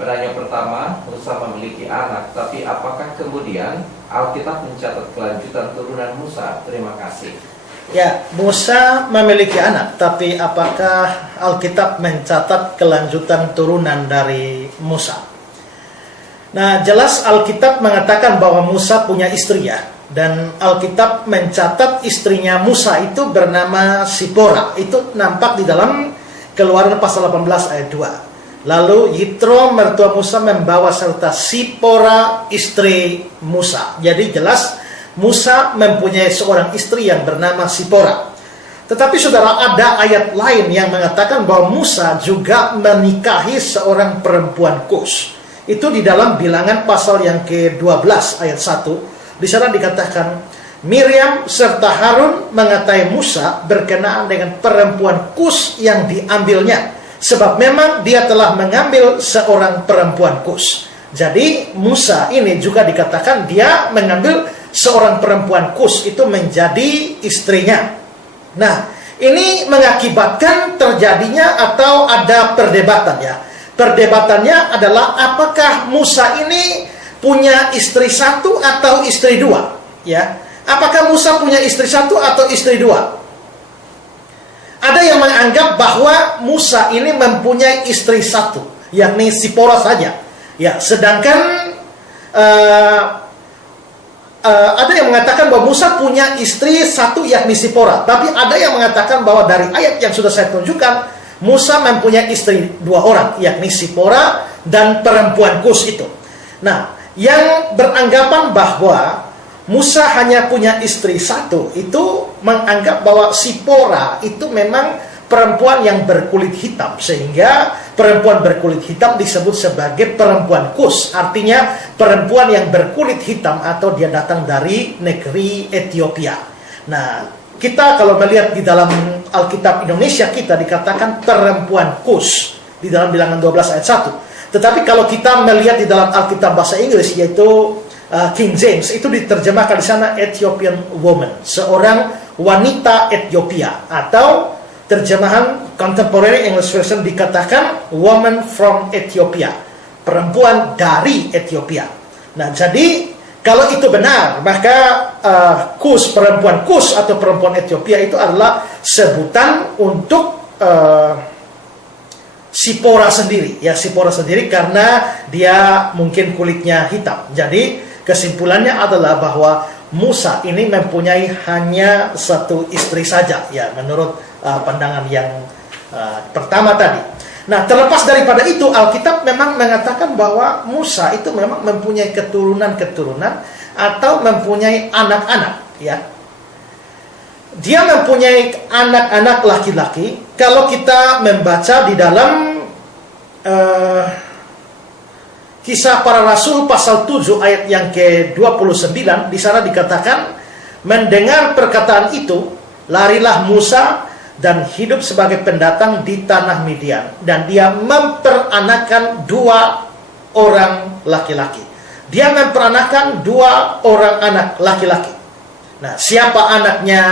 Pertanyaan pertama, Musa memiliki anak, tapi apakah kemudian Alkitab mencatat kelanjutan turunan Musa? Terima kasih. Ya, Musa memiliki anak, tapi apakah Alkitab mencatat kelanjutan turunan dari Musa? Nah, jelas Alkitab mengatakan bahwa Musa punya istri ya. Dan Alkitab mencatat istrinya Musa itu bernama Sipora. Itu nampak di dalam Keluaran pasal 18 ayat 2. Lalu Yitro mertua Musa membawa serta Sipora istri Musa. Jadi jelas Musa mempunyai seorang istri yang bernama Sipora. Tetapi saudara, ada ayat lain yang mengatakan bahwa Musa juga menikahi seorang perempuan Kus. Itu di dalam Bilangan pasal yang ke-12 ayat 1. Di sana dikatakan, Miriam serta Harun mengatai Musa berkenaan dengan perempuan Kus yang diambilnya, sebab memang dia telah mengambil seorang perempuan Kus. Jadi Musa ini juga dikatakan dia mengambil seorang perempuan Kus itu menjadi istrinya. Nah, ini mengakibatkan terjadinya atau ada perdebatan ya. Perdebatannya adalah apakah Musa ini punya istri satu atau istri dua, ya? Apakah Musa punya istri satu atau istri dua? Ada yang menganggap bahwa Musa ini mempunyai istri satu, yakni Sipora saja, ya. Sedangkan ada yang mengatakan bahwa Musa punya istri satu, yakni Sipora. Tapi ada yang mengatakan bahwa dari ayat yang sudah saya tunjukkan, Musa mempunyai istri dua orang, yakni Sipora dan perempuan Kus itu. Nah, yang beranggapan bahwa Musa hanya punya istri satu itu menganggap bahwa Sipora itu memang perempuan yang berkulit hitam, sehingga perempuan berkulit hitam disebut sebagai perempuan Kus, artinya perempuan yang berkulit hitam atau dia datang dari negeri Ethiopia. Nah, kita kalau melihat di dalam Alkitab Indonesia kita dikatakan perempuan Kus di dalam Bilangan 12 ayat 1. Tetapi kalau kita melihat di dalam Alkitab bahasa Inggris, yaitu King James, itu diterjemahkan di sana Ethiopian woman, seorang wanita Ethiopia, atau terjemahan Contemporary English Version dikatakan woman from Ethiopia, perempuan dari Ethiopia. Nah, jadi kalau itu benar, maka Kus, perempuan Kus atau perempuan Ethiopia itu adalah sebutan untuk Sipora sendiri, ya, Sipora sendiri karena dia mungkin kulitnya hitam. Jadi kesimpulannya adalah bahwa Musa ini mempunyai hanya satu istri saja, ya, menurut pandangan yang pertama tadi. Nah, terlepas daripada itu, Alkitab memang mengatakan bahwa Musa itu memang mempunyai keturunan-keturunan atau mempunyai anak-anak, ya. Dia mempunyai anak-anak laki-laki. Kalau kita membaca di dalam Kisah Para Rasul pasal 7 ayat yang ke-29, di sana dikatakan, mendengar perkataan itu, larilah Musa dan hidup sebagai pendatang di tanah Midian, dan dia memperanakan 2 orang laki-laki. Dia memperanakan 2 orang anak laki-laki. Nah, siapa anaknya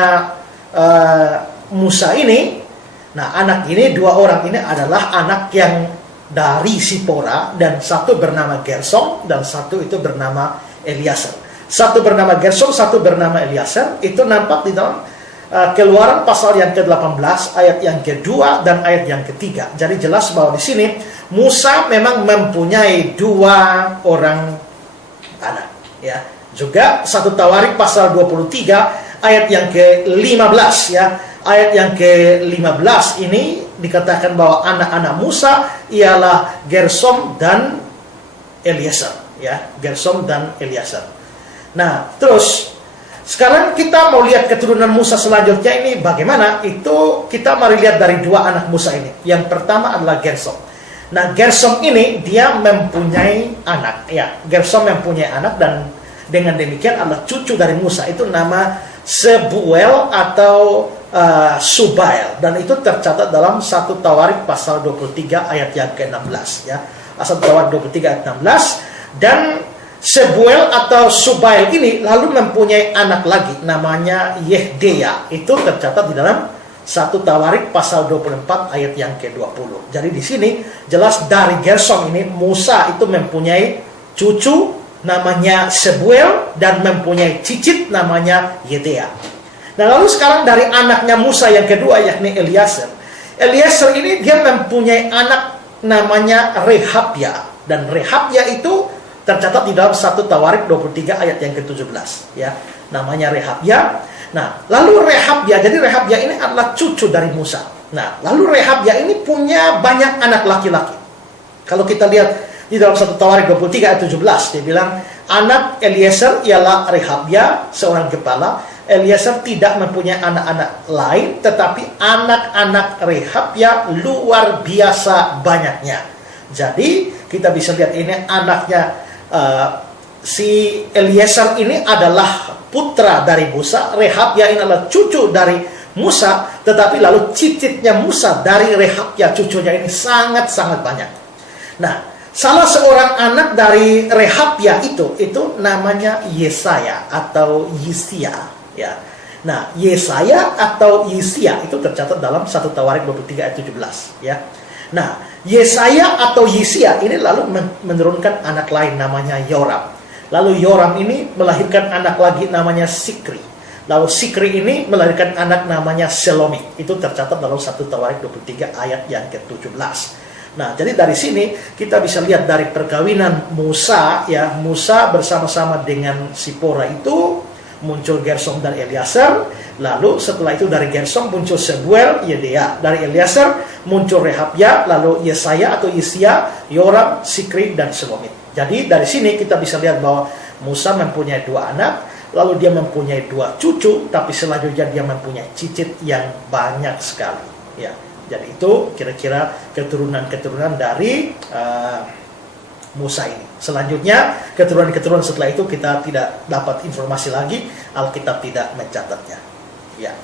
Musa ini? Nah, anak ini, 2 orang ini adalah anak yang dari Sipora, dan satu bernama Gersom dan satu itu bernama Eliezer. Satu bernama Gersom, satu bernama Eliezer. Itu nampak di dalam Keluaran pasal yang ke-18 ayat yang ke-2 dan ayat yang ke-3. Jadi jelas bahwa di sini Musa memang mempunyai 2 orang anak, ya. Juga 1 Tawarik pasal 23 ayat yang ke-15, ya. Ayat yang ke-15 ini dikatakan bahwa anak-anak Musa ialah Gersom dan Eliezer, ya, Gersom dan Eliezer. Nah, terus sekarang kita mau lihat keturunan Musa selanjutnya ini bagaimana. Itu kita mari lihat dari 2 anak Musa ini. Yang pertama adalah Gersom. Nah, Gersom ini dia mempunyai anak, ya. Gersom mempunyai anak, dan dengan demikian adalah cucu dari Musa. Itu nama Sebuel atau Subael, dan itu tercatat dalam 1 Tawarik pasal 23 ayat yang ke-16, ya. 1 Tawarik 23 ayat 16. Dan Sebuel atau Subael ini lalu mempunyai anak lagi namanya Yehdeya. Itu tercatat di dalam 1 Tawarik pasal 24 ayat yang ke-20. Jadi di sini jelas dari Gersom ini Musa itu mempunyai cucu namanya Sebuel dan mempunyai cicit namanya Yedea. Nah lalu sekarang dari anaknya Musa yang kedua yakni Eliezer. Eliezer ini dia mempunyai anak namanya Rehabya, dan Rehabya itu tercatat di dalam 1 Tawarik 23 ayat yang ke-17 ya. Namanya Rehabya. Nah, lalu Rehabya, jadi Rehabya ini adalah cucu dari Musa. Nah, lalu Rehabya ini punya banyak anak laki-laki. Kalau kita lihat di dalam 1 Tawarik 23 ayat 17 dia bilang anak Eliezer ialah Rehabya, seorang kepala. Eliezer tidak mempunyai anak-anak lain, tetapi anak-anak Rehabya luar biasa banyaknya. Jadi kita bisa lihat ini anaknya si Eliezer ini adalah putra dari Musa, Rehabya ini adalah cucu dari Musa, tetapi lalu cicitnya Musa dari Rehabya cucunya ini sangat-sangat banyak. Nah, salah seorang anak dari Rehabya itu namanya Yesaya atau Yisia. Ya. Nah, Yesaya atau Yisia itu tercatat dalam 1 Tawarik 23 ayat 17 ya. Nah, Yesaya atau Yisia ini lalu menurunkan anak lain namanya Yoram. Lalu Yoram ini melahirkan anak lagi namanya Sikri. Lalu Sikri ini melahirkan anak namanya Selomit. Itu tercatat dalam 1 Tawarik 23 ayat yang ke-17. Nah, jadi dari sini kita bisa lihat dari perkawinan Musa ya, Musa bersama-sama dengan Sipora itu muncul Gersom dan Eliezer. Lalu setelah itu dari Gersom muncul Sebuel, Yedea. Dari Eliezer muncul Rehabya, lalu Yesaya atau Yisia, Yoram, Sikri dan Selomit. Jadi dari sini kita bisa lihat bahwa Musa mempunyai 2 anak, lalu dia mempunyai 2 cucu, tapi selanjutnya dia mempunyai cicit yang banyak sekali ya. Jadi itu kira-kira keturunan-keturunan dari Musa ini. Selanjutnya keturunan-keturunan setelah itu kita tidak dapat informasi lagi, Alkitab tidak mencatatnya. Ya.